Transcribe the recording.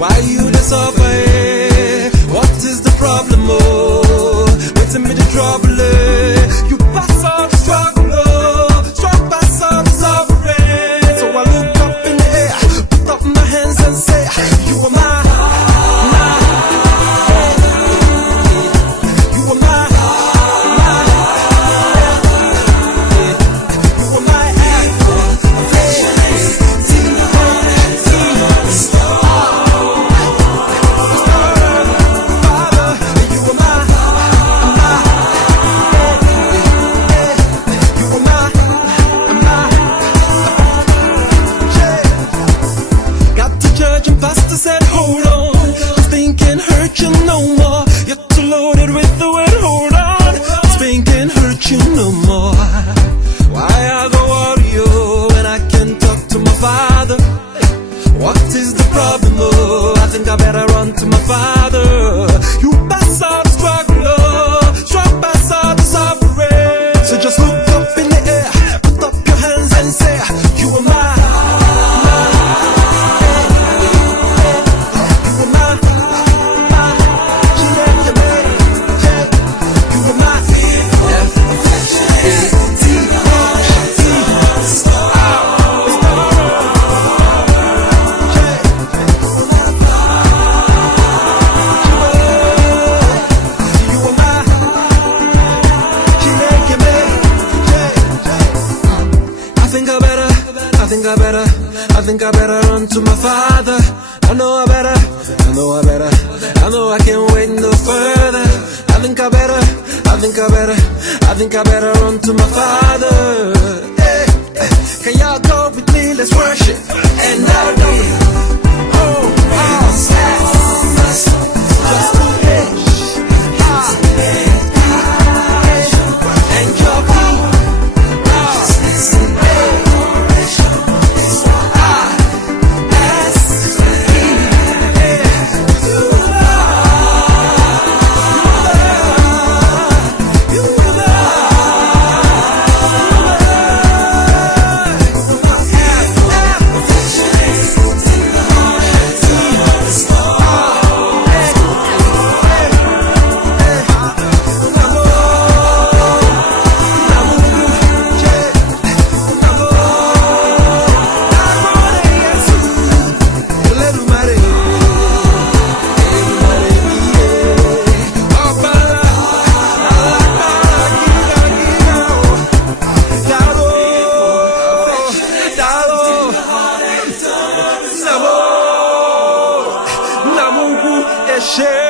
Why you dey suffer, eh? What is the problem, oh? Waiting me the trouble, eh? You pass all the struggle, oh. Struggle pass all the suffering. So I look up in the air, put up my hands and say, you are my, you are my, you are my apple. Pastor said, hold on, this thing can't hurt you no more. You're too loaded with the word, hold on, this thing can't hurt you no more. Why I go worry you when I can talk to my father? What is the problem, oh? I think I better run to my father. You pass all the struggle, oh. Struggle pass all the suffering. So just look up in the air, put up your hands and say, you are mine. I think I better run to my father. I know I better, I know I can't wait no further. I think I better run to my father. Hey, can y'all go with me? Let's worship and I'll do it. Oh, just to and your beat. Share.